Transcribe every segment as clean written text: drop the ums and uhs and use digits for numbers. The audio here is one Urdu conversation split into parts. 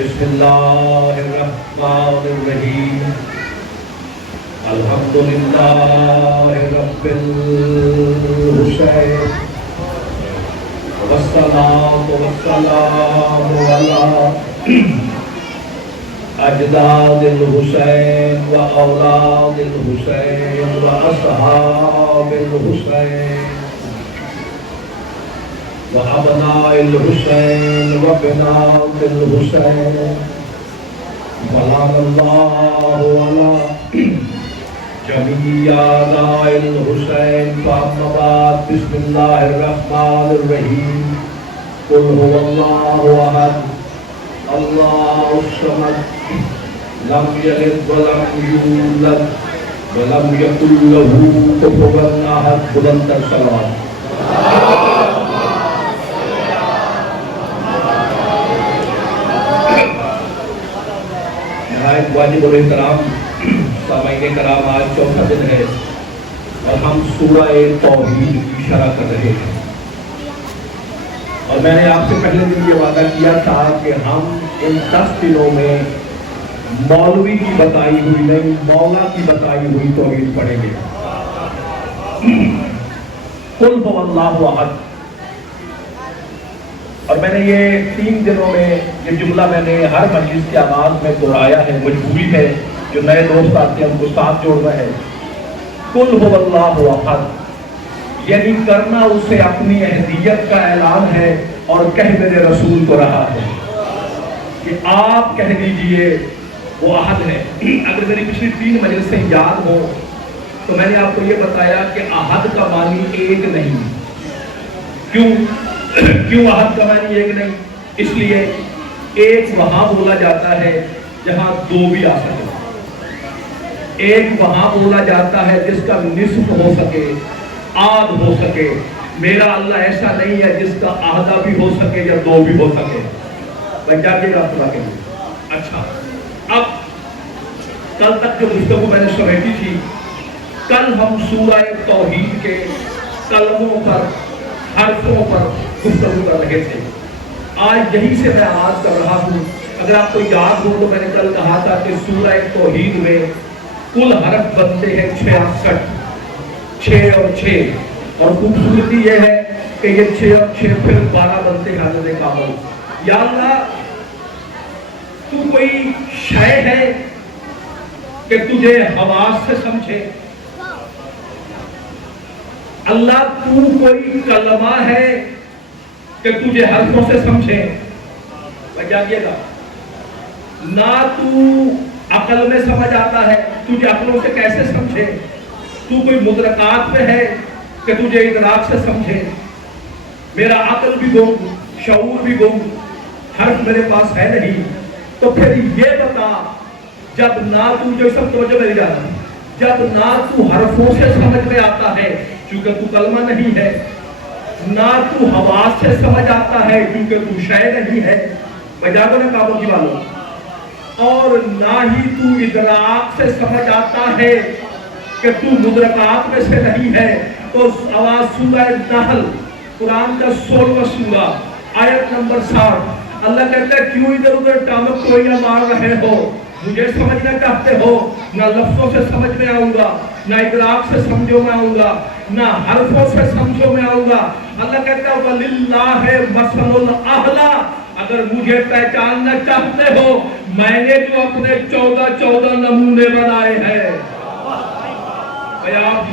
بسم اللہ الرحمن الرحیم الحمدللہ رب الحسین والصلاة والسلام علی اجداد الحسین و اولاد الحسین و اصحاب الحسین و ابناء الحسین و بنات الحسین ولعن اللہ علی جمیع اعداء الحسین فاما بعد بسم اللہ الرحمن الرحیم قل هو اللہ احد اللہ الصمد لم یلد ولم یولد ولم یکن له کفوا احد بلند تر صلوات واجب الاحترام سامعین کرام، آج چوتھا دن ہے اور ہم سورہ توحید کی شرح کر رہے ہیں، اور میں نے آپ سے پہلے دن یہ وعدہ کیا تھا کہ ہم ان 10 دنوں میں مولوی کی بتائی ہوئی نہیں، مولا کی بتائی ہوئی توحید پڑھیں گے۔ قل هو اللہ احد، اور میں نے یہ 3 دنوں میں یہ جملہ میں نے ہر مجلس کے آغاز میں دہرایا ہے، مجبوری ہے، جو نئے دوست آتے ہیں ان کو ساتھ جوڑنا ہے۔ قل هو اللہ احد، یعنی کرنا اسے اپنی احدیت کا اعلان ہے اور کہہ میرے رسول کو رہا ہے کہ آپ کہہ دیجئے وہ احد ہے۔ اگر میری پچھلی 3 مجلسیں یاد ہو تو میں نے آپ کو یہ بتایا کہ احد کا معنی ایک نہیں۔ کیوں احد کا معنی ایک نہیں؟ اس لیے ایک وہاں بولا جاتا ہے جہاں 2 بھی آ سکے، ایک وہاں بولا جاتا ہے جس کا نصف ہو سکے، آدھ ہو سکے۔ میرا اللہ ایسا نہیں ہے جس کا آدھا بھی ہو سکے یا 2 بھی ہو سکے۔ بھائی جاگے گا خدا کے لیے۔ اچھا، اب کل تک جو گفتگو میں نے سمیٹی تھی، کل ہم سورہ توحید کے کلموں پر، حرفوں پر گفتگو کر رہے تھے۔ آج یہی سے میں آغاز کر رہا ہوں۔ اگر آپ کو یاد ہو تو میں نے کل کہا تھا کہ سورہ توحید میں کل حرف بنتے ہیں 66، 6 اور 6، اور خوبصورتی یہ ہے کہ یہ 6 اور 6 پھر 12 بنتے ہیں عدد کامل۔ یا اللہ، تو کوئی شے ہے کہ تجھے حواس سے سمجھے؟ اللہ، تو کوئی کلمہ ہے کہ تجھے حرفوں سے سمجھے؟ جاگیے گا، نہ تو عقل میں سمجھ آتا ہے، تجھے عقلوں سے کیسے سمجھے؟ تو کوئی مدرکات پہ ہے کہ تجھے ادراک سے سمجھے؟ میرا عقل بھی گم، شعور بھی گم، حرف میرے پاس ہے نہیں، تو پھر یہ بتا، جب نہ تو جو سب توجہ مل جاتا، جب نہ تو حرفوں سے سمجھ میں آتا ہے چونکہ تو کلمہ نہیں ہے، نہ تو حواس سے سمجھ آتا ہے کیونکہ تو شے نہیں ہے، بجاگو نے کاموں کی والوں، اور نہ ہی تو ادراک سے سمجھ آتا ہے کہ تو مدرکات میں سے نہیں ہے، تو آواز سورہ نحل قرآن کا 16واں سورہ آیت نمبر 60، اللہ کہتا ہے کیوں ادھر ادھر ٹامک کوئیاں مار رہے ہو؟ مجھے سمجھنا چاہتے ہو؟ نہ لفظوں سے سمجھ میں آؤں گا، نہ ادراک سے سمجھو میں آؤں گا، نہ حرفوں سے سمجھو میں آؤں گا۔ اللہ کہتا ہے وَلِلَّهِ مَثَلُ الْأَعْلَىٰ، اگر مجھے پہچاننا چاہتے ہو، میں نے جو اپنے 14 نمونے بنائے ہیں۔ آپ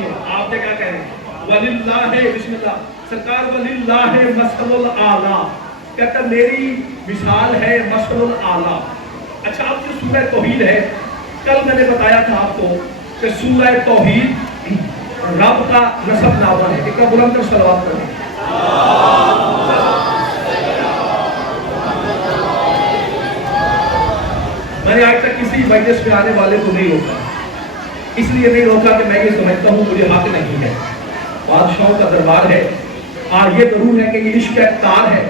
نے کیا کہہ رہے ہیں؟ وَلِلَّهِ، بسم اللہ سرکار، وَلِلَّهِ مَثَلُ الْأَعْلَىٰ، کہتا میری مثال ہے مَثَلُ الْأَعْلَىٰ۔ اچھا، اب جو سورہ توحید ہے، کل میں نے بتایا تھا آپ کو کہ سورہ توحید رب کا نسب نامہ ہے۔ ایک بلند کر صلوات کریں۔ میں نے آج تک کسی مجلس میں آنے والے کو نہیں روکا، اس لیے نہیں روکا کہ میں یہ سمجھتا ہوں مجھے حق نہیں ہے، بادشاہوں کا دربار ہے، اور یہ ضرور ہے کہ یہ عشق کا تار ہے،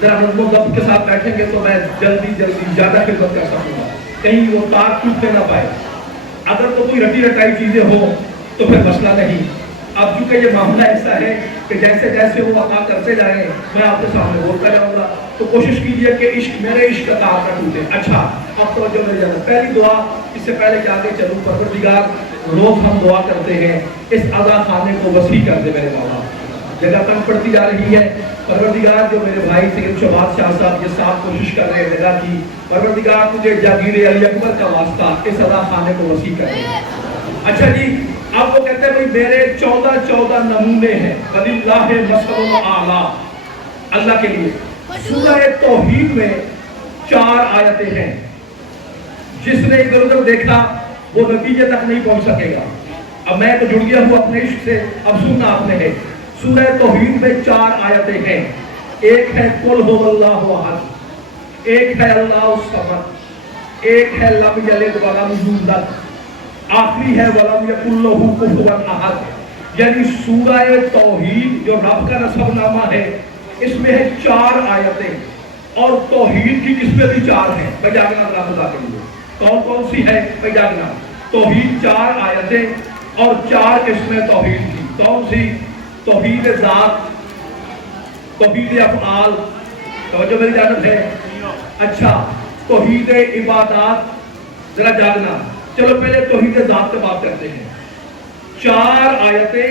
ذرا نظم و ضبط کے ساتھ بیٹھیں گے تو میں جلدی زیادہ خدمت کر سکوں گا، کہیں وہ تار ٹوٹنے نہ پائے۔ اگر تو کوئی رٹی رٹائی چیزیں ہوں تو پھر مسئلہ نہیں، اب چونکہ یہ معاملہ ایسا ہے کہ جیسے جیسے وہ عطا کرتے جائیں میں آپ کے سامنے بولتا جاؤں گا، تو کوشش کیجئے کہ عشق میرے عشق کا نہ ٹوٹے۔ اچھا اب توجہ میری جانب، پہلی دعا اس سے پہلے کہ آگے چلوں، پروردگار روز ہم دعا کرتے ہیں اس عزا خانے کو وسیع کر دے میرے مولا، جگہ کم پڑتی جا رہی ہے۔ پروردگار جو میرے بھائی سید شہباز شاہ صاحب یہ صاحب کوشش کر رہے ہیں جگہ کی، پروردگار تجھے جاگیر علی اکبر کا واسطہ اس عزا خانے کو وسیع کر دے۔ اچھا جی، آپ کو کہتے ہیں بھئی میرے 14 نمونے ہیں وَلِلَّهِ مَثَلٌ الْأَعْلَىٰ، اللہ کے لیے۔ سورہ توحید میں 4 آیتیں ہیں، جس نے ادھر ادھر دیکھا وہ نتیجے تک نہیں پہنچ سکے گا۔ اب میں تو جڑ گیا ہوں اپنے عشق سے، اب سننا آپ نے ہے۔ سورہ توحید میں 4 آیتیں ہیں، ایک ہے قُلْ هُوَ اللَّهُ أَحَدٌ، ایک ہے اللہ الصمد، ایک ہے لم یلد ولم یولد، آخری ہے وَلَمْ يَكُنْ لَهُ كُفُوًا أَحَدٌ۔ یعنی سورہ توحید جو رب کا نسب نامہ ہے، اس میں ہے 4 آیتیں، اور توحید کی قسمیں بھی 4 ہیں۔ میں جاگنا اللہ خدا کے لیے کون کون سی ہے؟ میں جاگنا توحید 4 آیتیں اور 4 قسمیں توحید کی۔ کون سی؟ توحید ذات، توحید افعال، توجہ میری جانب ہے۔ اچھا توحید عبادات، ذرا جاگنا، چلو پہلے توحید ذات پہ بات کرتے ہیں۔ 4 آیتیں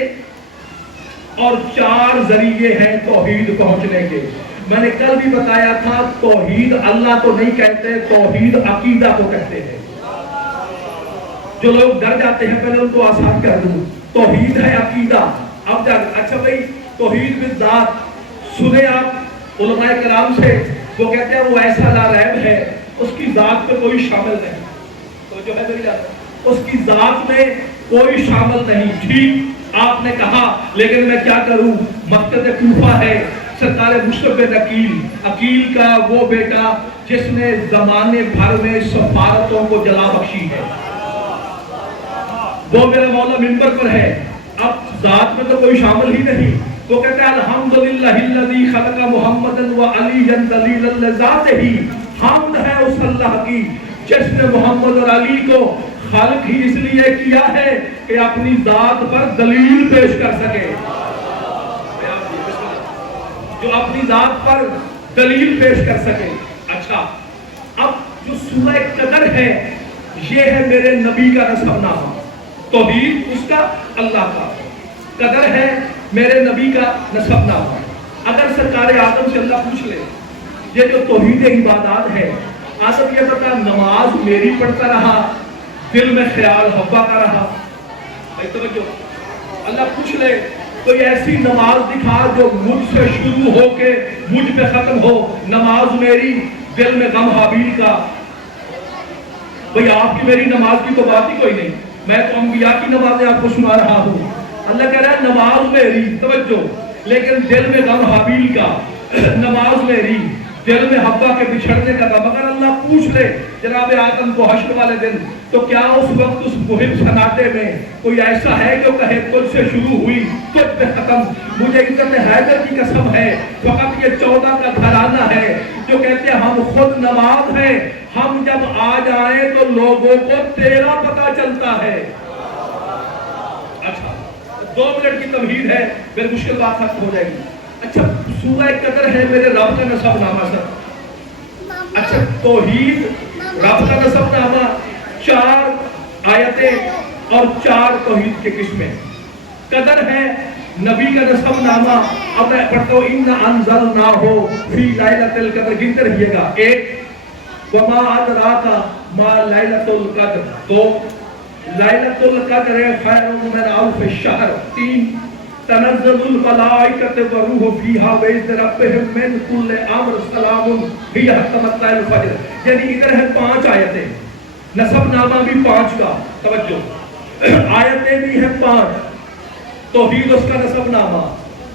اور 4 ذریعے ہیں توحید پہنچنے کے۔ میں نے کل بھی بتایا تھا توحید اللہ کو نہیں کہتے، توحید عقیدہ کو کہتے ہیں۔ جو لوگ ڈر جاتے ہیں پہلے ان کو آسان کر دوں، توحید ہے عقیدہ۔ اب جاگ، اچھا بھئی توحید بالذات سنے آپ علماء کرام سے، وہ کہتے ہیں وہ ایسا لا ریب ہے، اس کی ذات پہ کوئی شامل نہیں، تو جو ہے میری جانب اس کی ذات میں کوئی شامل نہیں۔ ٹھیک آپ نے کہا، لیکن میں کیا کروں، مقصد کوفہ ہے، سرکار مصطفی عقیل، عقیل کا وہ بیٹا جس نے زمانے بھر میں سفارتوں کو جلا بخشی ہے، وہ میرا مولا منبر پر ہے۔ اب ذات میں تو کوئی شامل ہی نہیں، وہ کہتے ہیں الحمدللہ الذی خلق محمد و علی دلیل لذاتہ، حمد ہے اس اللہ کی جس نے محمد اور علی کو خالق ہی اس لیے کیا ہے کہ اپنی ذات پر دلیل پیش کر سکے، جو اپنی ذات پر دلیل پیش کر سکے۔ اچھا اب جو سورہ قدر ہے یہ ہے میرے نبی کا نسب نامہ، توحید اس کا اللہ کا، قدر ہے میرے نبی کا نسب نامہ۔ اگر سرکار آدم سے اللہ پوچھ لے یہ جو توحید عبادات ہے، آدم یہ بتا نماز میری پڑھتا رہا، دل میں خیال حوا کا رہا، توجہ اللہ پوچھ لے کوئی ایسی نماز دکھا جو مجھ سے شروع ہو کے مجھ پہ ختم ہو، نماز میری دل میں غم حابیل کا، بھئی آپ کی میری نماز کی تو بات ہی کوئی نہیں، میں تو انبیاء کی نمازیں آپ کو سنا رہا ہوں۔ اللہ کہہ رہا ہے نماز میری، توجہ، لیکن دل میں غم حابیل کا، نماز میری دل میں حوا کے بچھڑنے کا غم۔ اگر اللہ پوچھ لے جناب آدم کو حشر والے دن، تو کیا اس وقت اس مہم سناٹے میں کوئی ایسا ہے جو کہے تجھ سے شروع ہوئی تجھ پہ ختم؟ مجھے عزت حیدر کی قسم ہے، فقط یہ 14 کا گھرانہ ہے جو کہتے ہیں ہم خود نماز ہیں، ہم جب آ جائیں تو لوگوں کو تیرا پتہ چلتا ہے۔ اچھا 2 منٹ کی تمہید ہے، پھر مشکل بات ختم ہو جائے گی۔ اچھا سورہ قدر ہے میرے رب کا نسب نامہ سر۔ اچھا توحید رب کا نسب نامہ، 4 آیتیں اور 4 توحید کے قسمیں۔ قدر ہے نبی کا نسب نامہ، اب میں پڑھتا ہوں اِنَّا أَنزَلْنَاهُ فِي لَيْلَةِ الْقَدْرِ، گنتے رہیے گا، 1 وَمَا أَدْرَاكَ مَا لَيْلَةُ الْقَدْرِ، 2 لَيْلَةُ الْقَدْرِ خَيْرٌ مِنْ أَلْفِ الشَّهْرِ، 3 تنزل الملائکۃ والروح فیہا بإذن ربہم من کل امر سلام ہی حتی مطلع الفجر۔ یعنی ادھر ہے 5 آیتیں، نسب نامہ بھی 5 کا، توجہ آیتیں بھی ہیں 5، توحید اس کا نسب نامہ،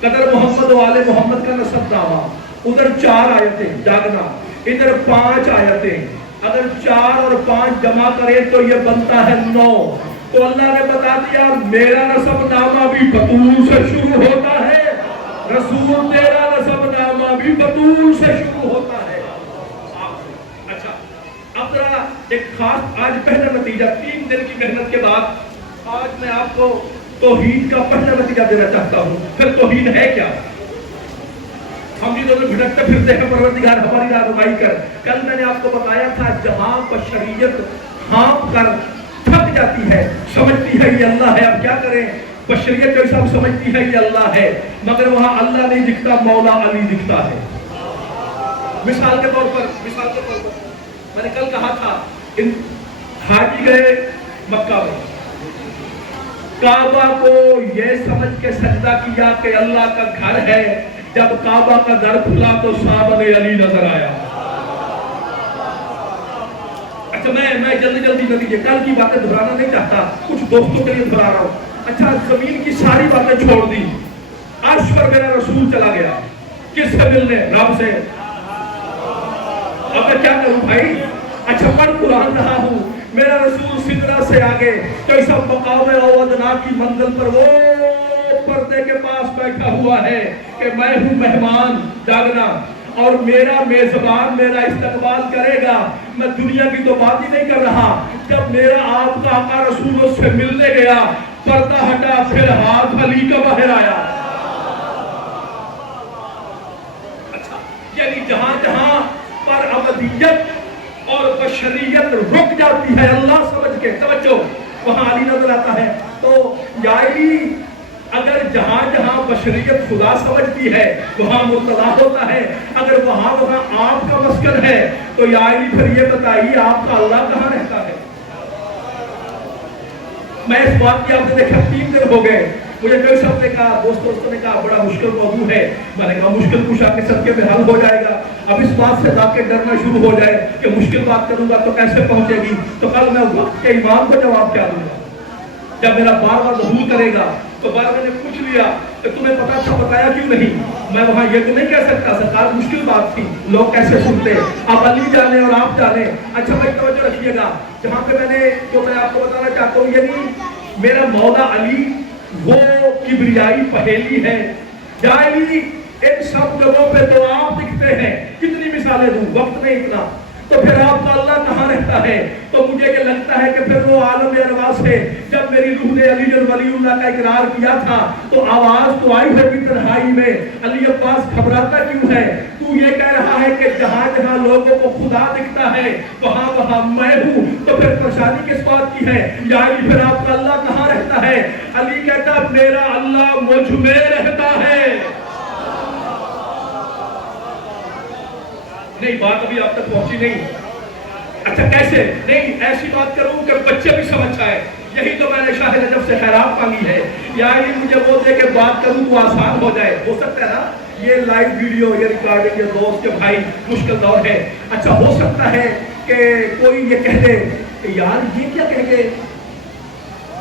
قدر محمد و آل محمد کا نسب نامہ، ادھر 4 آیتیں، جاگنا، ادھر 5 آیتیں، اگر 4 اور 5 جمع کریں تو یہ بنتا ہے 9۔ تو اللہ نے بتا دیا میرا نسب نامہ بھی بطول سے شروع ہوتا ہے، رسول تیرا نسب نامہ بھی بطول سے شروع ہوتا ہے۔ اچھا اب ذرا ایک خاص آج پہلا نتیجہ، 3 دن کی محنت کے بعد آج میں آپ کو توحید کا پہلا نتیجہ دینا چاہتا ہوں. پھر توحید ہے کیا؟ ہم جنہوں نے بھٹکتے پھرتے ہیں پروردگار ہماری رہنمائی کر. کل میں نے آپ کو بتایا تھا جہاں بشریت ہانپ کر تھک جاتی ہے، سمجھتی ہے یہ اللہ ہے، اب کیا کریں؟ بشریت جو سب سمجھتی ہے یہ اللہ ہے، مگر وہاں اللہ نہیں دکھتا، مولا علی دکھتا ہے. مثال کے طور پر میں نے کل کہا تھا حاجی گئے مکہ میں، کعبہ کو یہ سمجھ کے سجدہ کیا کہ اللہ کا گھر ہے. جب کعبہ کا در کھلا تو صحابہ علی نظر آیا. اچھا میں جلدی نتیجے کل کی باتیں دہرانا نہیں چاہتا، کچھ دوستوں کے لیے دہرا رہا ہوں. اچھا زمین کی ساری باتیں چھوڑ دی، عرش پر میرا رسول چلا گیا، کس سے ملنے؟ رب سے. اب میں کیا کروں بھائی؟ اچھا پڑھ قرآن رہا ہوں، میرا رسول سدرہ سے آگے تو اس مقام ادنا کی منزل پر وہ پردے کے پاس بیٹھا ہوا ہے کہ میں ہوں مہمان جاگنا اور میرا میزبان میرا استقبال کرے گا. میں دنیا کی تو بات ہی نہیں کر رہا، جب میرا آپ کا آقا رسول اس سے ملنے گیا، پردہ ہٹا، پھر ہاتھ علی کا باہر آیا. اچھا یعنی جہاں جہاں پر ابدیت اور بشریت رک جاتی ہے اللہ سمجھ کے، توجہ، وہاں علی نظر آتا ہے. تو یا علی اگر جہاں جہاں بشریت خدا سمجھتی ہے وہاں مرتضی ہوتا ہے، اگر وہاں آپ کا مسکن ہے تو یا علی پھر یہ بتائیے آپ کا اللہ کہاں رہتا ہے؟ میں اس بات کی آپ نے دیکھا 3 دن ہو گئے، مجھے کئی سب نے کہا، دوستوں نے کہا بڑا مشکل موضوع ہے. میں نے کہا مشکل کشا کے صدقے میں حل ہو جائے گا. اب اس بات سے واقع ڈرنا شروع ہو جائے کہ مشکل بات کروں گا تو کیسے پہنچے گی، تو کل میں وقت کے امام کو جواب کیا دوں گا؟ جب میرا بار بار ظہور کرے گا تو بار میں نے پوچھ لیا کہ تمہیں پتا تھا، بتایا کیوں نہیں؟ میں وہاں یہ تو نہیں کہہ سکتا سرکار مشکل بات تھی، لوگ کیسے سنتے، آپ علی جانے اور آپ جانے. اچھا بھائی توجہ رکھیے گا، جہاں پہ میں آپ کو بتانا چاہتا ہوں، یعنی میرا مولا علی وہ کبریائی پہیلی ہے. یا علی ان سب جگہوں پہ تو آپ دکھتے ہیں، کتنی مثالیں دوں، وقت نہیں اتنا. تو پھر آپ کا اللہ کہاں رہتا ہے؟ تو مجھے یہ لگتا ہے کہ پھر وہ عالم ارواح سے جب میری روح نے علی ولی اللہ کا اقرار کیا تھا تو آواز تو آئی ہوگی تنہائی میں، علی عباس گھبراتا کیوں ہے؟ تو یہ کہہ رہا ہے کہ جہاں جہاں لوگوں کو خدا دکھتا ہے وہاں وہاں میں ہوں. تو پھر پریشانی کس بات کی ہے؟ یا علی پھر آپ کا اللہ کہاں رہتا ہے؟ علی کہتا میرا اللہ مجھ میں رہتا ہے. نہیں بات ابھی آپ تک پہنچی نہیں. اچھا کیسے؟ نہیں ایسی بات کروں کہ بچے بھی سمجھ آئے. یہی تو میں نے شاہ نجف سے خیرات مانگی ہے، یا مجھے وہ دے کے بات کروں تو آسان ہو جائے. ہو سکتا ہے نا یہ لائیو ویڈیو یہ ریکارڈنگ یہ دوست کے بھائی مشکل دور ہے. اچھا ہو سکتا ہے کہ کوئی یہ کہہ دے کہ یار یہ کیا کہہ گئے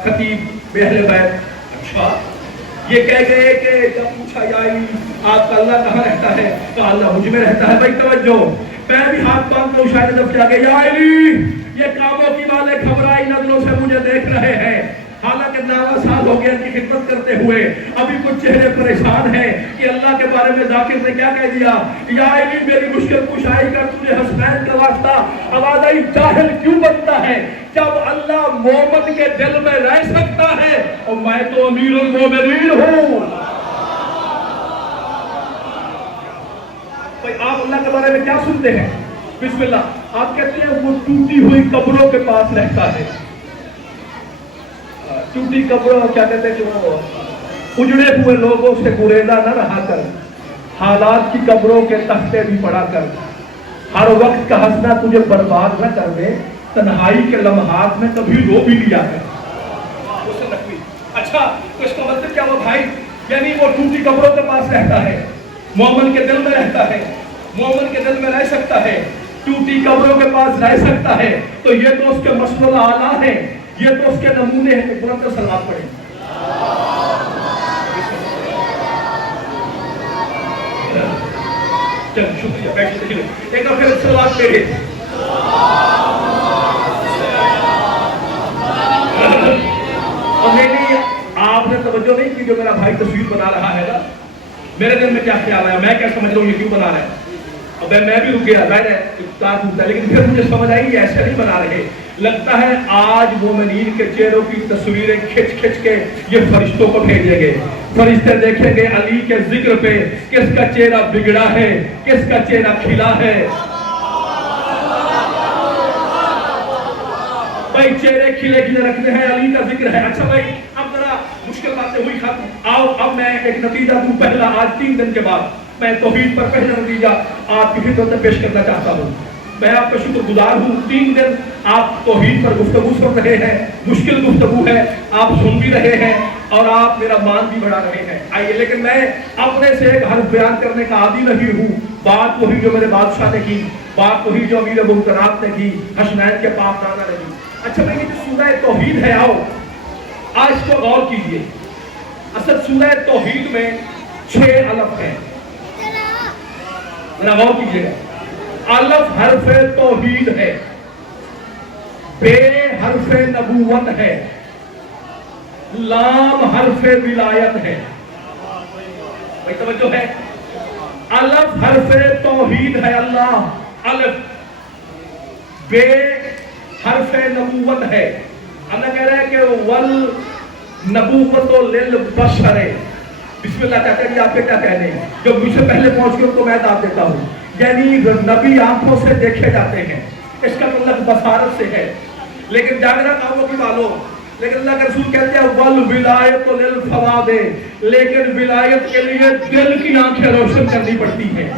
خطیب اہل بیت؟ اچھا یہ کہہ گئے کہ جب پوچھا یا آپ کا اللہ کہاں رہتا ہے تو اللہ مجھ میں رہتا ہے. بھائی توجہ، میں بھی ہاتھ باندھتا ہوں شاید جب کیا کہ یا علی یہ کاموں کی والے گھبرائی نظروں سے مجھے دیکھ رہے ہیں، حالانکہ 9 سال ہو گیا ان کی خدمت کرتے ہوئے، ابھی کچھ چہرے پریشان ہیں کہ اللہ کے بارے میں ذاکر نے کیا کہہ دیا. یا علی میری مشکل کشائی کر، تجھے حسنین کا واسطہ. آواز آئی جاہل کیوں بنتا ہے جب اللہ مومن کے دل میں رہ سکتا ہے اور میں تو امیر المومنین ہوں. بھئی آپ اللہ کے بارے میں کیا سنتے ہیں؟ بسم اللہ آپ کہتے ہیں وہ ٹوٹی ہوئی قبروں کے پاس رہتا ہے. ٹوٹی قبروں کیا کہتے ہیں کہ وہ اجڑے ہوئے لوگوں سے گریزا نہ رہا کر، حالات کی قبروں کے تختے بھی پڑا کر، ہر وقت کا ہنسنا تجھے برباد نہ کر دے، تنہائی کے لمحات میں کبھی رو بھی لیا کر. اچھا تو اس کا مطلب کیا ہوا بھائی؟ یعنی وہ ٹوٹی قبروں کے پاس رہتا ہے، مومن کے دل میں رہتا ہے، مومن کے دل میں رہ سکتا ہے، ٹوٹی قبروں کے پاس رہ سکتا ہے. تو یہ تو اس کے مسئلہ اعلیٰ ہیں، یہ تو اس کے نمونے ہیں. کہ بلند سلام پڑھیں. چل شکریہ، بیٹھیے. ایک بار پھر سلام پڑھیں. اور نہیں آپ نے توجہ نہیں کی جو میرا بھائی تصویر بنا رہا ہے نا، میرے دل میں کیا خیال آیا، میں کیا سمجھ رہا ہوں یہ کیوں بنا رہا ہے. اب میں بھی رک گیا، ظاہر ہے افتار ٹوٹا، لیکن پھر مجھے سمجھ آئی ایسے نہیں بنا رہے، لگتا ہے آج مومنین کے چہروں کی تصویریں کھچ کھچ کے یہ فرشتوں کو بھیجیں گے، فرشتے دیکھیں گے علی کے ذکر پہ کس کا چہرہ بگڑا ہے، کس کا چہرہ کھلا ہے۔ بھائی چہرے کھلے کھلے رکھنے ہیں، علی کا ذکر ہے۔ اچھا بھائی اب ذرا مشکل باتیں ہوئی ختم، آؤ اب میں ایک نتیجہ دوں پہلا، آج 3 دن کے بعد میں توحید پر پہلا نتیجہ آپ کی خدمت میں پیش کرنا چاہتا ہوں۔ میں آپ کا شکر گزار ہوں، 3 دن آپ توحید پر گفتگو سن رہے ہیں، مشکل گفتگو ہے، آپ سن بھی رہے ہیں اور آپ میرا مان بھی بڑھا رہے ہیں۔ آئیے، لیکن میں اپنے سے ایک حرف بیان کرنے کا عادی نہیں ہوں، بات وہی جو میرے بادشاہ نے کی، بات وہی جو امیر ممکنات نے کی، حسنین کے پاک نانا نے کی۔ اچھا میں یہ جو سورہ توحید ہے، آؤ آج اس کو غور کیجئے۔ اصل سورہ توحید میں 6 الف ہیں، ذرا غور کیجئے گا۔ الف حرف توحید ہے، بے حرف نبوت ہے، لام حرف ولایت ہے۔ بھائی توجہ ہے، الف حرف توحید ہے اللہ، الف، بے حرف نبوت ہے۔ اللہ کہہ رہا ہے کہ وَالنَّبُوَّةُ لِلْبَشَرِ۔ بسم اللہ چاہتا ہے آپ کے کیا کہنے ہیں، جو مجھ سے پہلے پہنچ کے ان کو میں دعوت دیتا ہوں، یعنی نبی آنکھوں سے دیکھے جاتے ہیں، اس کا مطلب بصارت سے ہے، لیکن جاگرہ کاموں کی معلوم، لیکن اللہ کے رسول کہتے ہیں وَالْوِلَایَةُ لِلْفَوَادِ، لیکن ولایت کے لیے دل کی آنکھیں روشن کرنی پڑتی ہیں۔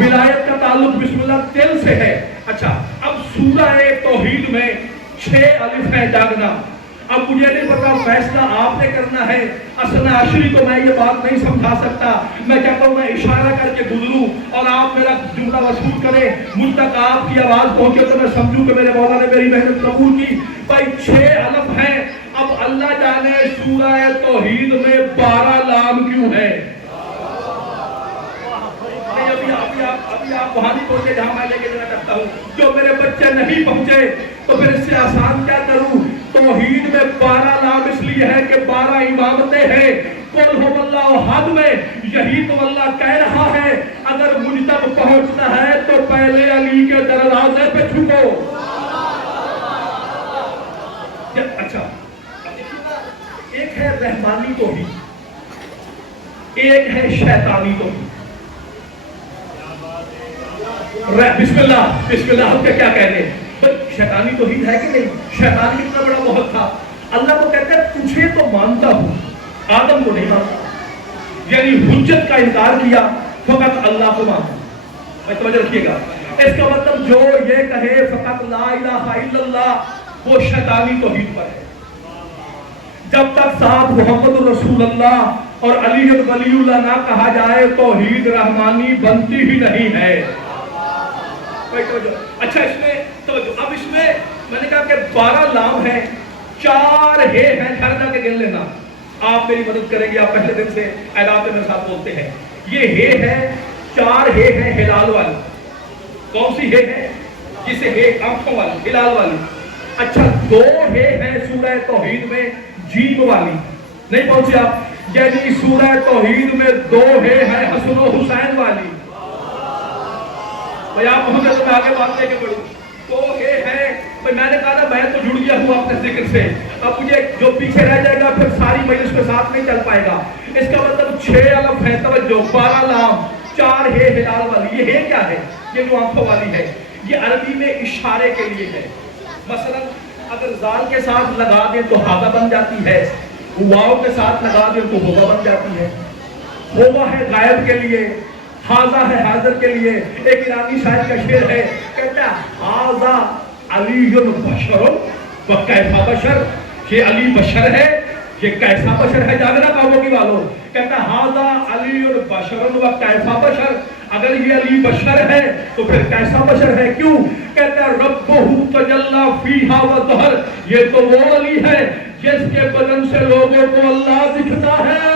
ولایت کا تعلق بسم اللہ دل سے ہے۔ اچھا اب سورہ توحید میں 6 الف ہے، جاگنا۔ اب مجھے نہیں پتا، فیصلہ آپ نے کرنا ہے، اصل عشری کو میں یہ بات نہیں سمجھا سکتا، میں چاہتا ہوں میں اشارہ کر کے گزروں اور آپ میرا جملہ وصول کریں، مجھ تک آپ کی آواز پہنچے تو میں سمجھوں کہ میرے مولا نے میری محنت قبول کی۔ بھائی 6 الف ہیں، اب اللہ جانے سورہ توحید میں 12 لام کیوں ہے؟ ابھی آپ وہاں نہیں پہنچے جہاں میں لے کے جانا چاہتا ہوں، جو میرے بچے نہیں پہنچے تو پھر اس سے آسان کیا کروں؟ توحید میں 12 لام اس لیے ہے کہ 12 امامتیں ہیں، قل هو اللہ احد میں، یہی تو اللہ کہہ رہا ہے اگر مجھ تک پہنچنا ہے تو پہلے علی کے دروازے پہ چھکو۔ اچھا ایک ہے رحمانی توحید، ایک ہے شیطانی توحید۔ بسم اللہ ہم کیا کہنے ہیں؟ شیطانی توحید ہے کہ نہیں؟ شیطان کتنا بڑا بہت تھا، اللہ کو کہتا ہے تجھے تو مانتا ہوں، آدم کو نہیں مانتا، یعنی حجت کا انکار کیا، فقط اللہ کو مانتا۔ توجہ رکھیے گا، اس کا مطلب جو یہ کہے فقط لا الہ الا اللہ، وہ شیطانی توحید پر ہے۔ جب تک ساتھ محمد رسول اللہ اور علی ولی اللہ نہ کہا جائے توحید رحمانی بنتی ہی نہیں ہے۔ اچھا اس میں اب اس میں میں نے کہا کہ 12 لام ہیں، 4 ہے ہیں، گھر جا کے گن لینا، آپ میری مدد کریں گے، آپ پہلے دن سے اعداد میرے ساتھ بولتے ہیں۔ یہ ہے 4 ہے ہلال والی، کون سی ہے؟ جسے ہے آنکھوں والی، ہلال والی۔ اچھا 2 ہے سورہ توحید میں جیم والی، نہیں پہنچے آپ، یعنی سورہ توحید میں 2 ہے حسن و حسین والی۔ آپ مجھے تو میں آگے بات لے کے بڑھوں تو یہ ہے، میں نے کہا نا میں تو جڑ گیا ہوں اپنے ذکر سے، اب مجھے جو پیچھے رہ جائے گا پھر ساری مجلس کے ساتھ نہیں چل پائے گا۔ اس کا مطلب 6 الف ہے، توجہ، 12 لام، 4 ہے ہلال والی۔ یہ ہے کیا ہے؟ یہ جو آنکھوں والی ہے یہ عربی میں اشارے کے لیے ہے، مثلا اگر زال کے ساتھ لگا دیں تو ہاذا بن جاتی ہے، واو کے ساتھ لگا دیں تو ہوگا بن جاتی ہے۔ ہوگا ہے غائب کے لیے، حاضہ ہے حاضر کے لیے۔ ایک ایرانی شاعر کا شعر ہے، کہتا ہے حاضہ علی بشر و کیسا بشر، یہ علی بشر ہے، یہ کیسا بشر ہے، جاگرہ کاموں کی والوں، کہتا ہے حاضہ علی بشر و کیسا بشر، اگر یہ علی بشر ہے تو پھر کیسا بشر ہے؟ کیوں؟ کہتا ہے ربہ تجلی فیہا و ظہر، یہ تو وہ علی ہے جس کے بدن سے لوگوں کو اللہ دکھتا ہے۔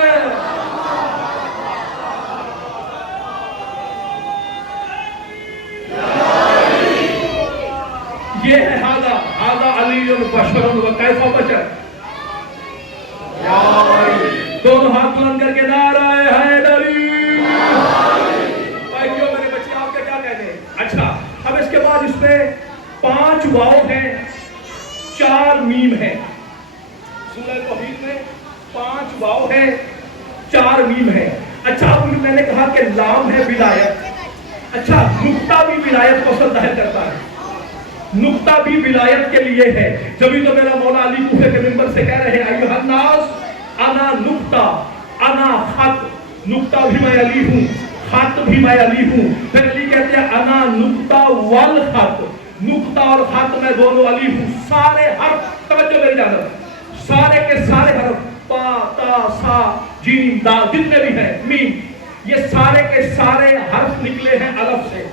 یہ ہے حاضہ علی بشر و کیسا بشر۔ دونوں ہاتھ بلند کر کے نعرہ حیدری۔ بھائیو میرے بچے میں 5 واو ہیں 4 میم ہیں. سورہ توحید میں 5 واو ہیں 4 میم ہیں. اچھا میں نے کہا کہ لام ہے ولایت. اچھا نقطہ بھی ولایت کو ظاہر کرتا ہے, نقطہ بھی ولایت کے لیے ہے. جبھی تو میرا مولا علی کوفے کے منبر سے کہہ رہے ہیں ایھا الناس انا نقطہ انا خط. نقطہ بھی میں علی ہوں, خط بھی میں علی ہوں. پھر علی کہتے ہیں انا نقطہ والخط, نقطہ اور خط میں دونوں علی ہوں. سارے حرف, توجہ میری جانب, سارے کے سارے حرف پا تا سا جیم دال جتنے بھی ہیں میم, یہ سارے کے سارے حرف نکلے ہیں الف سے.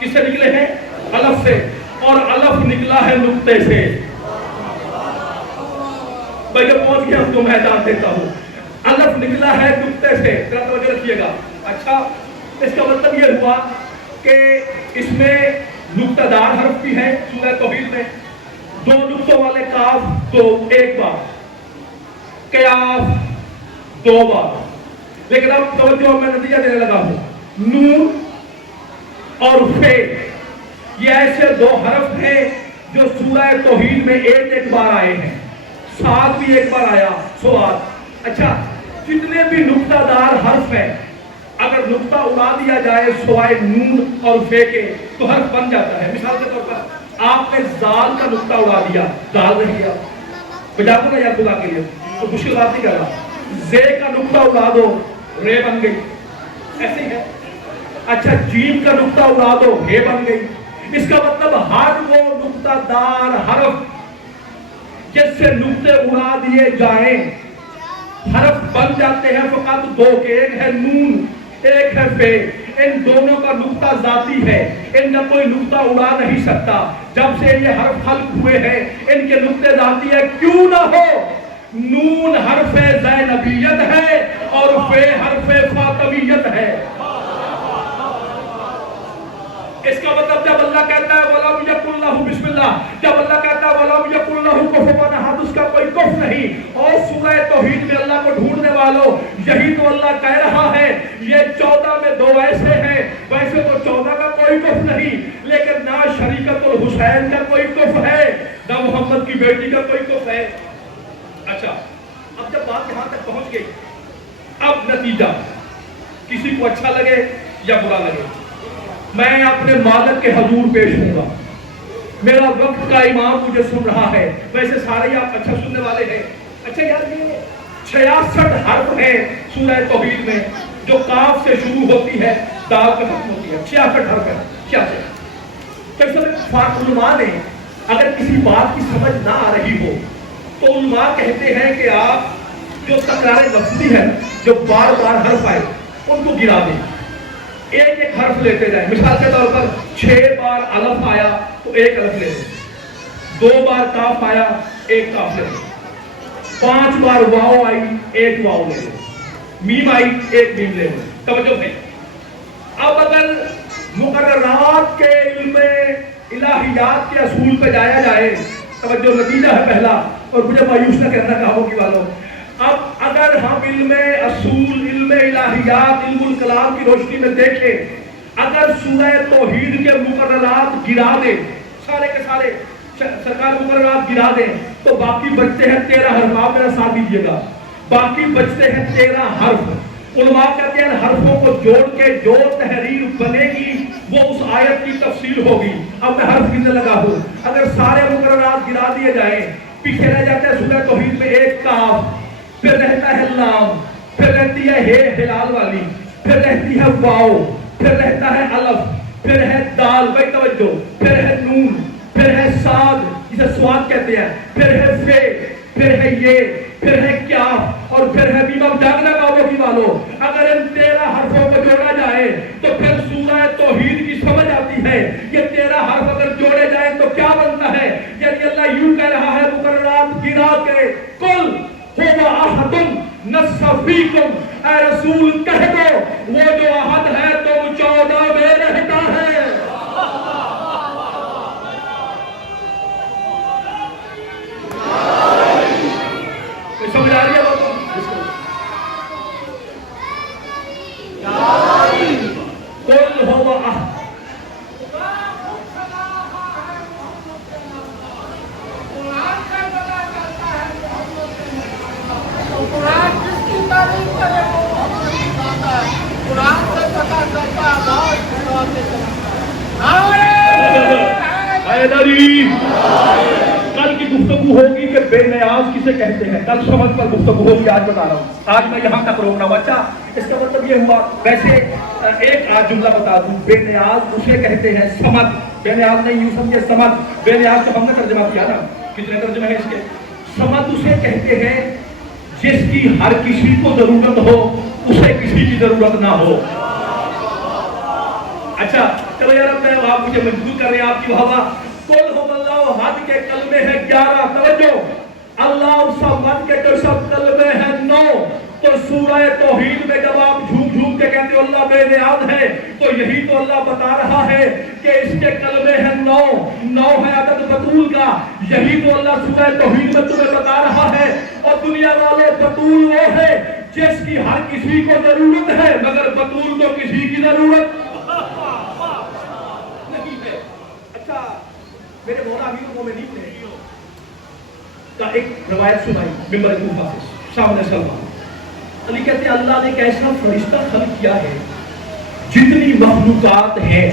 کس سے نکلے ہیں؟ الف سے. اور الف نکلا ہے نقطے سے. بھائی جب پہنچ گیا ہم کو میدان دیتا ہوں. الف نکلا ہے نقطے سے, ذرا توجہ رکھیے گا. اچھا اس کا مطلب یہ ہوا کہ اس میں نقطہ دار حرف بھی ہے. سورہ توحید میں 2 نقطوں والے کاف تو 1 بار, قیاف 2 بار. لیکن اب توجہ میں نتیجہ دینے لگا ہوں. نون اور فے یہ ایسے 2 حرف ہیں جو سورہ توحید میں 1 بار آئے ہیں. سات بھی 1 بار آیا, سواد. اچھا جتنے بھی نقطہ دار حرف ہیں اگر نقطہ اڑا دیا جائے سوائے نون اور فے کے تو حرف بن جاتا ہے. مثال کے طور پر آپ نے زال کا نقطہ اڑا دیا, زال رہ گیا. بجا کو نا یاد خدا کے لیے تو مشکل بات نہیں کر رہا. زے کا نقطہ اڑا دو, رے بن گئی. ایسے ہی ہے. اچھا جیم کا نقطہ اڑا دو, ہے بن گئی. اس کا مطلب ہر وہ نقطہ دار حرف جس سے نقطے اڑا دیے جائیں حرف بن جاتے ہیں فقط 2 کے. ایک ہے نون, ایک ہے فے. ان دونوں کا نقطہ ذاتی ہے, ان کا کوئی نقطہ اڑا نہیں سکتا. جب سے یہ حرف خلق ہوئے ہیں ان کے نقطے ذاتی ہے. کیوں نہ ہو, نون حرف زینبیت ہے اور فے حرف فاطمیت ہے. اس کا مطلب جب اللہ کہتا ہے وَلَمْ يَكُنْ لَهُ بسم اللہ, جب اللہ کہتا ہے وَلَمْ يَكُنْ لَهُ كُفُوًا أَحَدٌ, اس کا کوئی کف نہیں. اور سورہ توحید میں اللہ کو ڈھونڈنے والوں یہی تو اللہ کہہ رہا ہے. یہ 14 میں 2 ایسے ہیں, ویسے تو 14 کا کوئی کف نہیں, لیکن نہ شریکت الحسین کا کوئی کف ہے, نہ محمد کی بیٹی کا کوئی کف ہے. اچھا اب جب بات یہاں تک پہنچ گئی, اب نتیجہ کسی کو اچھا لگے یا برا لگے میں اپنے مالک کے حضور پیش ہوں گا. میرا وقت کا امام مجھے سن رہا ہے, ویسے سارے ہی آپ اچھا سننے والے ہیں. اچھا یار یہ 66 حرف ہیں سورہ توحید میں جو کاف سے شروع ہوتی ہے دال پہ ختم ہوتی ہے. 66 حرف ہیں. 66 تو اس میں علماء نے اگر کسی بات کی سمجھ نہ آ رہی ہو تو علماء کہتے ہیں کہ آپ جو تکرار لفظی ہے جو بار بار حرف آئے ان کو گرا دیں, ایک ایک حرف لیتے جائیں. مثال کے طور پر 6 بار الف آیا تو 1 الف لے لیں, 2 بار کاف آیا 1 کاف لے لیں, 5 بار واو آئی 1 واو لے لیں, میم آئی 1 میم لے لیں. توجہ بھائی, اب اگر مقررات کے علم الہیات کے اصول پہ جایا جائے, توجہ نتیجہ ہے پہلا, اور مجھے مایوس نہ کرنا کہو کی والوں. اب اگر ہم علم اصول, علم الہیات, علم الکلام کی روشنی میں دیکھیں, اگر سورہ توحید کے مقررات گرا دیں, سارے کے سارے سرکار مقررات گرا دیں تو باقی بچتے ہیں 13 حرف. آپ میرا ساتھ دیجیے گا, باقی بچتے ہیں 13 حرف. علماء کہتے ہیں حرفوں کو جوڑ کے جو تحریر بنے گی وہ اس آیت کی تفسیر ہوگی. اب میں حرف گننے لگا ہوں, اگر سارے مقررات گرا دیے جائیں پیچھے رہ جاتے ہیں سورہ توحید میں 1 کاف, پھر رہتا ہے لام, پھر رہتی ہے ہے ہلال والی, پھر رہتی ہے واو, پھر رہتا ہے الف, پھر ہے دال, بھائی توجہ, پھر ہے نون, پھر ہے صاد جسے سواد کہتے ہیں, پھر ہے فے, پھر ہے یہ, پھر ہے کیا, اور پھر ہے میم. اب جاگنا کہو کی والو, اگر ان 13 حرفوں کو جوڑا جائے تو پھر سورہ توحید کی سمجھ آتی ہے. یہ 13 حرف اگر جوڑے جائیں تو کیا بنتا ہے؟ یعنی اللہ یوں کہہ رہا ہے مقررات گرا کے, کل هو احد نص فیکم, اے رسول کہہ دو وہ جو احد ہے تم 14 میں رہتا ہے. سمجھ آ رہی ہے بات؟ قل هو احد حیدری. کل کی گفتگو ہوگی کہ بے نیاز کسے کہتے ہیں, کل سمجھ پر گفتگو ہوگی, آج بتا رہا ہوں. آج میں یہاں تک روکنا ہوں. اچھا اس کا مطلب یہ ہوا, ویسے ایک آج جملہ بتا دوں, بے نیاز اسے کہتے ہیں سمجھ, بے نیاز نہیں یوں سمجھے سمجھ, بے نیاز تو ہم نے ترجمہ کیا نا, کتنے ترجمے ہیں اس کے. سمجھ اسے کہتے ہیں جس کی ہر کسی کو ضرورت ہو, اسے کسی کی ضرورت نہ ہو. اچھا چلو یار, اب میں آپ مجھے مجبور کر رہے ہیں آپ کی بھاوا. قل هو اللہ احد کے کلمے ہیں 11, توجہ, اللہ صمد کے جو سب کلمے ہیں 9. تو سورہ توحید میں جب آپ جھوم جھوم کے کہتے ہو اللہ بے نیاز ہے, تو یہی تو اللہ بتا رہا ہے کہ اس کے کلمے ہیں 9 ہے عدد بطول کا. یہی تو اللہ سورہ توحید میں تمہیں بتا رہا ہے. اور دنیا والے بطول وہ ہے جس کی ہر کسی کو ضرورت ہے, مگر بطول تو کسی کی ضرورت نہیں ہے. اچھا میرے مولا امیر المومنین نے کا ایک روایت سنائی ممبر کوفہ سے, سامنے سلمان علی کہتے ہیں اللہ نے ایک ایسا فرشتہ خلق کیا ہے, جتنی مخلوقات ہیں,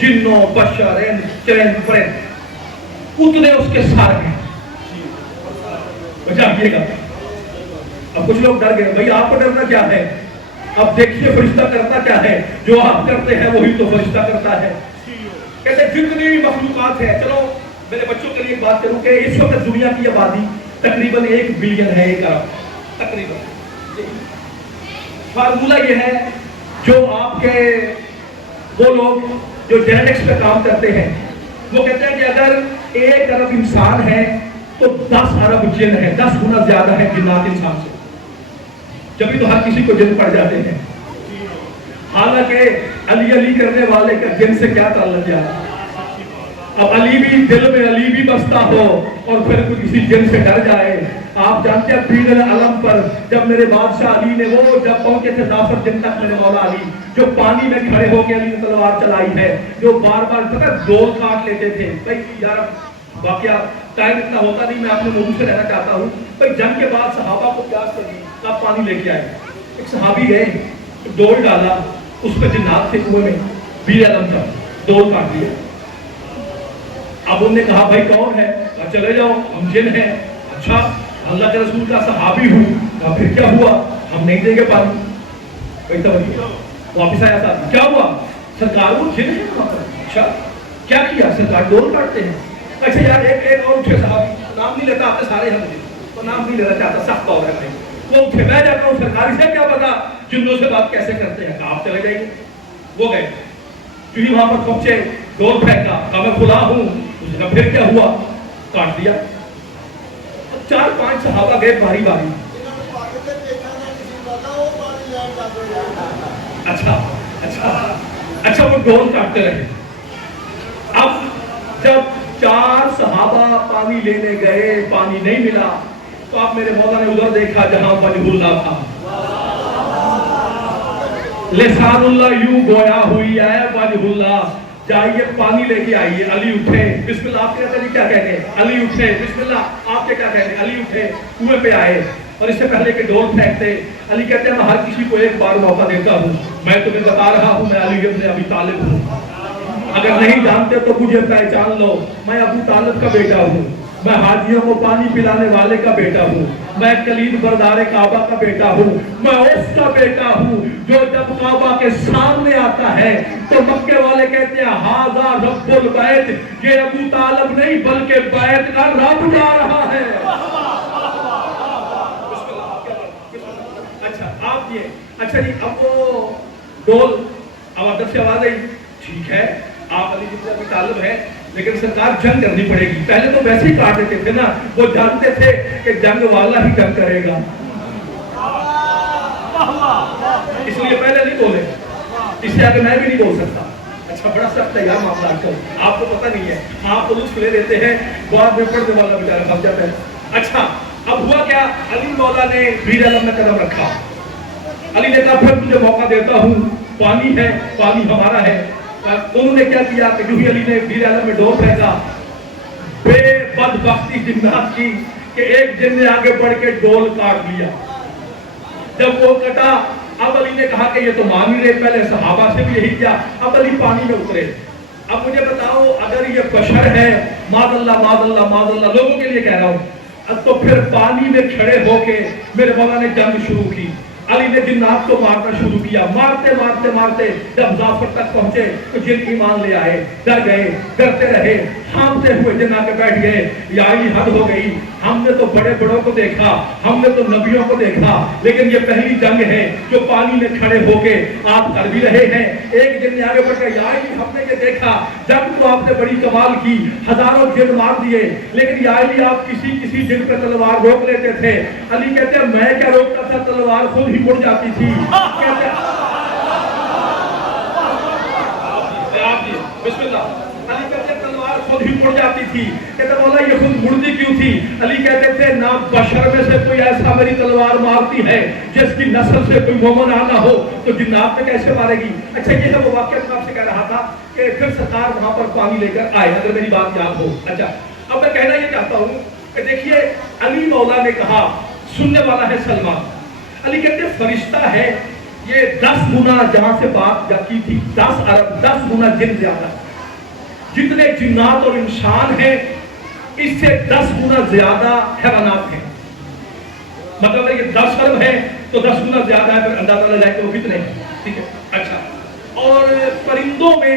جنوں بشر چرند پرند, اتنے اس کے سر ہیں. وجہ یہ گا, اب کچھ لوگ ڈر گئے, بھئی آپ کو ڈرنا کیا ہے, اب دیکھیے فرشتہ کرتا کیا ہے, جو آپ کرتے ہیں وہی تو فرشتہ کرتا ہے. کہتے جتنی مخلوقات ہے. چلو میرے بچوں کے لیے ایک بات کروں کہ اس وقت دنیا کی آبادی تقریباً 1 بلین ہے, 1 ارب تقریباً. فارمولہ یہ ہے, جو آپ کے وہ لوگ جو جینیٹکس پہ کام کرتے ہیں وہ کہتے ہیں کہ اگر 1 ارب انسان ہے تو 10 ارب جن ہے, 10 گنا زیادہ ہے جنات انسان سے. جبھی تو ہر کسی کو جن پڑ جاتے ہیں. حالانکہ علی علی کرنے والے کا جن سے کیا تعلق ہے. اب علی بھی دل میں علی بھی بستا ہو اور پھر کوئی کسی جن سے ڈر جائے. آپ جانتے ہیں پیر العلم پر جب میرے بادشاہ علی نے وہ جب پہنچے تھے ظافر جن تک, میرے مولا علی جو پانی میں کھڑے ہو کے علی نے تلوار چلائی ہے, جو بار بار پتہ ڈول کاٹ لیتے تھے. بھائی یار واقعہ ٹائم اتنا ہوتا نہیں, میں اپنے موضوع سے رہنا چاہتا ہوں. بھائی جنگ کے بعد صحابہ کو پیاس لگی, آپ پانی لے کے آئے. ایک صحابی گئے, ڈول ڈالا, اس پہ جنات تھے کنویں میں, پیر العلم کا ڈول کاٹ دیا. اب انہوں نے کہا بھائی کون ہے, کہا چلے جاؤ ہم جن ہیں. اچھا اللہ کے رسول کا صحابی ہوں, کہا پھر کیا ہوا, ہم نہیں دیں گے پانی. کوئی توجہ, واپس آیا تھا, کیا ہوا سرکار وہ جن ہے. اچھا کیا کیا, سرکار ڈول کاٹتے ہیں. اچھا یار ایک اور اٹھے صحابی, نام نہیں لیتا, آپ نے سارے ہم تو نام نہیں لینا چاہتا, سخت طور ہے بھائی. وہ اٹھے, میں جاتا ہوں سرکار سے کیا پتا جنوں سے بات کیسے کرتے ہیں, کہا آپ چلے جائیں گے. وہ گئے, کیونکہ وہاں پر پہنچے, ڈول پھینکا, کہا میں کھلا ہوں. اس نے پھر کیا ہوا, کاٹ دیا. 4-5 صحابہ گئے باری باری. اچھا اچھا اچھا وہ ڈول کاٹتے رہے. اب جب 4 صحابہ پانی لینے گئے, پانی نہیں ملا, تو آپ میرے مولا نے ادھر دیکھا جہاں وجہ اللہ تھا. لسان اللہ یوں گویا ہوئی ہے, وجہ اللہ جائیے پانی لے کے آئیے. علی اٹھے, بسم اللہ, آپ کہتے ہیں کیا کہتے ہیں, علی اٹھے, بسم اللہ, آپ کے کیا کہتے ہیں, علی اٹھے, کنویں پہ آئے. اور اس سے پہلے کہ ڈول پھینکتے, علی کہتے ہیں میں ہر کسی کو ایک بار موقع دیتا ہوں, میں تمہیں بتا رہا ہوں میں علی ابن ابی طالب ہوں. اگر نہیں جانتے تو مجھے پہچان لو, میں ابو طالب کا بیٹا ہوں, میں حاجیوں کو پانی پلانے والے کا بیٹا ہوں, میں کلید بردار کعبہ کا بیٹا ہوں, میں اس کا بیٹا ہوں جو جب کعبہ کے سامنے آتا ہے تو مکے والے کہتے ہیں ہاذا رب البیت, یہ ابو طالب نہیں بلکہ بیت کا رب جا رہا ہے. اچھا آپ یہ, اچھا جی اب وہ ڈول, اب ادھر سے آواز آئی, ٹھیک ہے آپ علی ابن ابی طالب ہیں لیکن سرکار جنگ کرنی پڑے گی. پہلے تو ویسے ہی کاٹ دیتے تھے نا, وہ جانتے تھے کہ جنگ والا ہی جنگ کرے گا, اس لیے پہلے نہیں بولے, اس سے آگے میں بھی نہیں بول سکتا. اچھا بڑا سخت ہے یار معاملہ آج کل, آپ کو پتہ نہیں ہے, آپ کو لطف لے لیتے ہیں, بعد میں پڑھنے والا بیچارہ پھنس جاتا ہے. اچھا اب ہوا کیا, علی مولا نے بیر علم میں قدم رکھا. علی نے کہا پھر تجھے موقع دیتا ہوں, پانی ہے, پانی ہمارا ہے. انہوں نے کیا کیا کہ جو ہی علی نے بیر علم میں ڈول پھینکا, بے بدبختی جنات کی کہ ایک جن نے آگے بڑھ کے ڈول کاٹ لیا. جب وہ کٹا, اب علی نے کہا کہ یہ تو مان ہی رہے, پہلے صحابہ سے بھی یہی کیا, اب علی پانی میں اترے. اب مجھے بتاؤ اگر یہ یہ بشر ہے، معاذ اللہ معاذ اللہ معاذ اللہ، لوگوں کے لیے کہہ رہا ہوں۔ اب تو پھر پانی میں کھڑے ہو کے میرے مولا نے جنگ شروع کی، علی نے جنات کو مارنا شروع کیا، مارتے مارتے مارتے جب ظافر تک پہنچے تو جن ایمان لے آئے، ڈر گئے، ڈرتے رہے، ہانپتے ہوئے جن آ کے بیٹھ گئے، یا علی حد ہو گئی، ہم نے تو بڑے بڑوں کو دیکھا، ہم نے تو نبیوں کو دیکھا، لیکن یہ پہلی جنگ ہے جو پانی میں کھڑے ہو کے آپ کر بھی رہے ہیں۔ ایک جن نے آگے بڑھ کر، یا علی ہم نے یہ دیکھا، جنگ تو آپ نے بڑی کمال کی، ہزاروں جن مار دیے، لیکن یا علی آپ کسی جن پہ تلوار روک لیتے تھے۔ علی کہتے ہیں میں کیا روکتا تھا، تلوار خود ہی مڑ جاتی تھی۔ کہتے ہیں بسم اللہ، علی کہتے ہیں تلوار خود ہی مڑ جاتی تھی۔ کہتے ہیں مولا یہ خود مڑتی کیوں تھی؟ علی کہتے تھے نہ بشر میں سے کوئی ایسا میری تلوار مارتی ہے جس کی نسل سے کوئی مومن نہ ہو، تو جنات میں کیسے مارے گی؟ اچھا یہ ہے وہ واقعہ جو آپ سے کہہ رہا تھا کہ پھر سرکار وہاں پر پانی لے کر آئے، اگر میری بات یاد ہو۔ اچھا اب میں کہنا یہ چاہتا ہوں کہ دیکھیے علی مولا نے کہا، سننے والا ہے سلمان، علی کہتے ہیں فرشتہ ہے، یہ 10 گنا جہاں سے بات کی تھی، 10 ارب 10 گنا جن زیادہ، جتنے جنات اور انسان ہیں اس سے 10 گنا زیادہ حیوانات ہیں۔ مطلب ہے کہ 10 ارب ہے تو 10 گنا زیادہ ہے، پھر اندازہ لگائے کہ وہ کتنے ہیں، ٹھیک ہے۔ اچھا اور پرندوں میں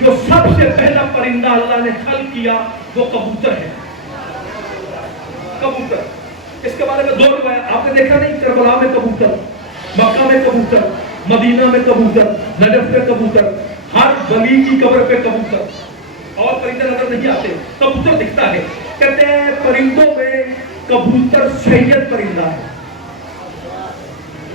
جو سب سے پہلا پرندہ اللہ نے خلق کیا وہ کبوتر ہے، کبوتر۔ اس کے بارے میں 2 روایات آپ نے دیکھا نہیں، کربلا میں کبوتر، مکہ میں کبوتر، مدینہ میں کبوتر، نجف میں کبوتر، ہر ولی کی قبر پہ کبوتر، اور پرندے نظر نہیں آتے، کبوتر دکھتا ہے۔ کہتے ہیں پرندوں میں کبوتر سید پرندہ ہے،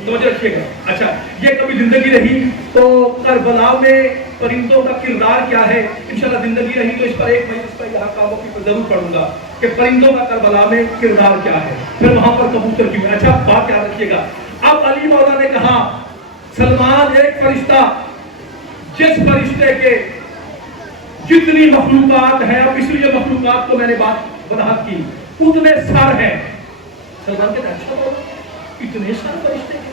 توجہ رکھیے گا۔ اچھا یہ کبھی زندگی رہی تو کربلا میں پرندوں کا کردار کیا ہے، انشاءاللہ زندگی رہی تو اس پر ایک مجلس پر یہاں کعبہ کی پر ضرور پڑھوں گا کہ پرندوں کا کربلا میں کردار کیا ہے، پھر وہاں پر کبوتر کیوں ہے۔ اچھا بات یاد رکھیے گا۔ اب علی مولا نے کہا سلمان ایک فرشتہ جس فرشتے کے جتنی مخلوقات ہیں، اب اس لیے مخلوقات کو میں نے بات وضاحت کی، اتنے سر ہیں۔ سلمان کہتے ہیں اچھا مولا اتنے سر فرشتے ہیں؟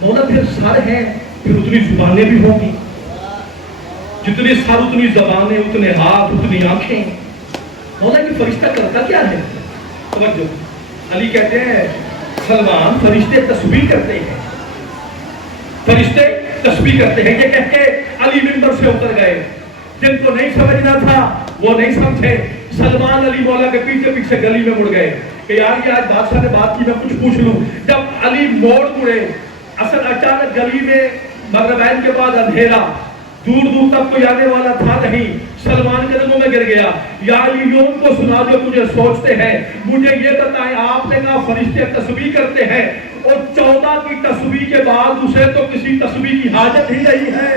مولا پھر سر ہیں پھر اتنی زبانیں بھی ہوں گی، جتنے سر اتنی زبانیں، اتنے ہاتھ، اتنی آنکھیں، مولا یہ فرشتہ کرتا کیا ہے؟ توجہ، علی کہتے ہیں سلمان فرشتے تسبیح کرتے ہیں، فرشتے تسبیح کرتے ہیں۔ یہ کہہ کے علی منبر سے اتر گئے، جن کو نہیں سمجھنا تھا وہ نہیں سمجھے۔ سلمان علی مولا کے پیچھے پیچھے گلی میں مڑ گئے کہ یار یہ آج بادشاہ نے بات کی، میں کچھ پوچھ لوں۔ جب علی موڑ مڑے، اصل اچانک گلی میں مغربین کے بعد اندھیرا، دور دور تک کوئی آنے والا تھا نہیں، سلمان قدموں میں گر گیا، یا علی ان کو سنا جو تجھے سوچتے ہیں، مجھے یہ بتائیں آپ نے کہا فرشتے تسبیح کرتے ہیں، اور 14 کی تسبیح کے بعد اسے تو کسی تسبیح کی حاجت ہی نہیں ہے۔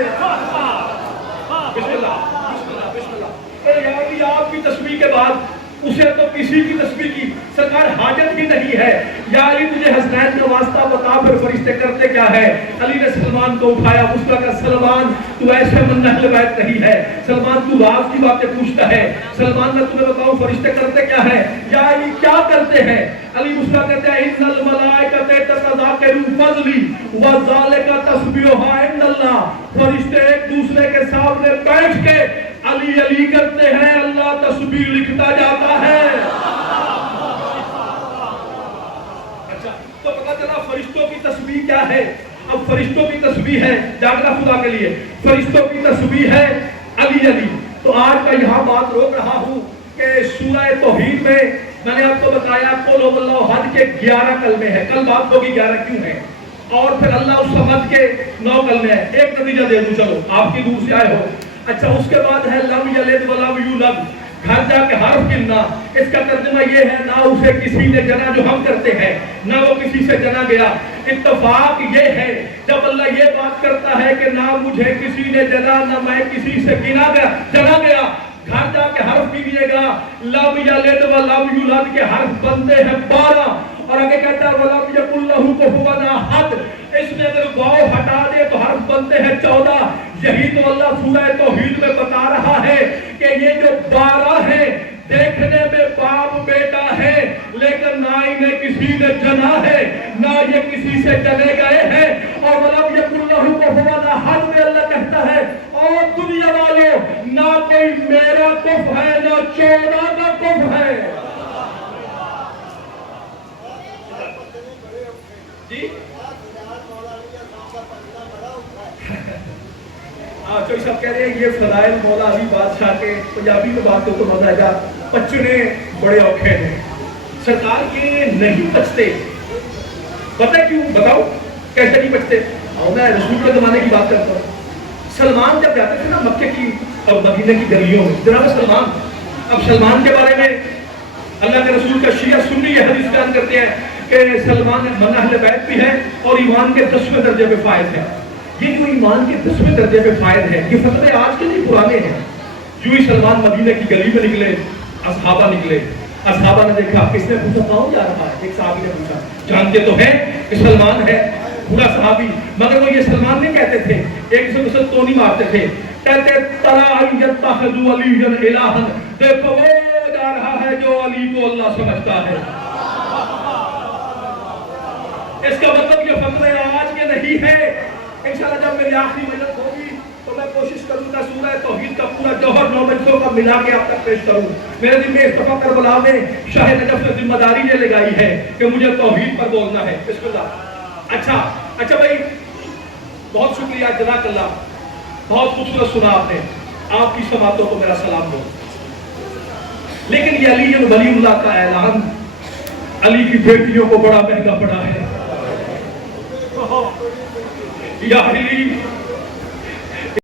بسم اللہ بسم اللہ بسم اللہ، یا علی آپ کی تسبیح کے بعد اسے تو کسی کی تسبیح کی سرکار حاجت ہی نہیں ہے۔ یا علی تجھے حسنین کا واسطہ بتا پھر فرشتے کرتے کیا ہے؟ علی نے سلمان کو اٹھایا، اس کا کہا سلمان تو ایسے من اہل بیت نہیں ہے، سلمان تو راز کی باتیں پوچھتا ہے، سلمان میں تمہیں بتاؤں فرشتے کرتے کیا ہے؟ یا علی کیا کرتے ہیں؟ علی اس کا کہتے ہیں ان الملائکۃ تتذاکروا فضلی وذالک تسبیحا عند اللہ، فرشتے ایک دوسرے کے سامنے بیٹھ کے علی علی کرتے ہیں، اللہ تسبیح لکھتا جاتا ہے۔ اچھا تو پتہ چلا فرشتوں کی تسبیح کیا ہے۔ اب فرشتوں کی تسبیح ہے جاگنا خدا کے لیے، فرشتوں کی تسبیح ہے علی علی۔ تو آج کا یہاں بات روک رہا ہوں کہ سورہ توحید میں نے آپ کو بتایا قل هو اللہ احد کے 11 کلمے ہیں، کل بات ہوگی 11 کیوں ہیں، اور پھر اللہ الصمد کے 9 کلمے ہیں۔ ایک نتیجہ دے دوں، چلو آپ کی دور سے آئے ہو۔ اچھا اس کے بعد ہے لم یلد ولم یولد، گھر جا کے حرف گننا، اس کا ترجمہ یہ ہے نہ اسے کسی نے جنا جو ہم کرتے ہیں، نہ وہ کسی سے جنا گیا۔ اتفاق یہ ہے جب اللہ یہ بات کرتا ہے کہ نہ مجھے کسی نے جنا نہ میں کسی سے جنا گیا، گھر جا کے حرف گنیے گا، لم یلد ولم یولد کے حرف بنتے ہیں 12، اور آگے کہتا ہے وَلَمْ يَكُنْ لَهُ كُفُوًا أَحَدٌ، اس میں اگر واو ہٹا دے تو حرف بنتے ہیں 14۔ یہی تو اللہ سورہ توحید میں بتا رہا ہے کہ یہ جو 12 ہیں دیکھنے میں باپ بیٹا ہے، لیکن نہ انہیں کسی نے جنا ہے نہ یہ کسی سے جنے گئے ہیں۔ اور وَلَمْ يَكُنْ لَهُ كُفُوًا أَحَدٌ میں اللہ کہتا ہے اور دنیا والوں نہ کوئی میرے کف ہے نہ 14 کا کف ہے. جی چوئی صاحب کہہ رہے ہیں یہ فضائل مولا علی بادشاہ کے. پنجابی میں بات کو مزہ آئے گا. پچنے بڑے اوکھے ہیں سرکار یہ نہیں پچتے. پتہ کیوں بتاؤ کیسے نہیں پچتے؟ اور میں رسول کے زمانے کی بات کرتا ہوں. سلمان جب جاتے تھے نا مکے کی اور مدینہ کی گلیوں میں جناب سلمان. اب سلمان کے بارے میں اللہ کے رسول کا شیعہ سنی یہ حدیث بیان کرتے ہیں کہ سلمان من اہل بیت بھی ہے اور ایمان کے 10ویں درجے پہ فائز ہے. یہ جو ایمان کے 10ویں درجے پہ فائز ہے یہ فتوے آج کے نہیں پرانے ہیں. جو ہی سلمان مدینہ کی گلی میں نکلے اصحابہ نکلے. اصحابہ نے دیکھا کس نے پوچھا کون جا رہا ہے؟ ایک صحابی نے پوچھا. جانتے تو ہیں کہ سلمان ہے پورا صحابی مگر وہ یہ سلمان نہیں کہتے تھے. ایک دوسرے سے تو نہیں مارتے تھے. کہتے ترا یتخذ علی الہا. دیکھو وہ جا رہا ہے جو علی کو اللہ سمجھتا ہے. اس کا مطلب یہ فتوے آج کے نہیں ہے. انشاءاللہ جب میری آخری مجلس ہوگی تو میں کوشش کروں گا سورہ توحید کا پورا جوہر 9 مجلسوں کا ملا کے آپ تک پیش کروں. میرے دل میں استفا کربلا میں شاہ نجف نے ذمہ داری یہ لگائی ہے کہ مجھے توحید پر بولنا ہے. بسم اللہ. اچھا بھائی بہت شکریہ جزاک اللہ. بہت خوبصورت سنا آپ نے. آپ کی سماعتوں کو میرا سلام دو. لیکن یہ علی ولی اللہ کا اعلان علی کی بیٹیوں کو بڑا مہنگا پڑا ہے. یا علی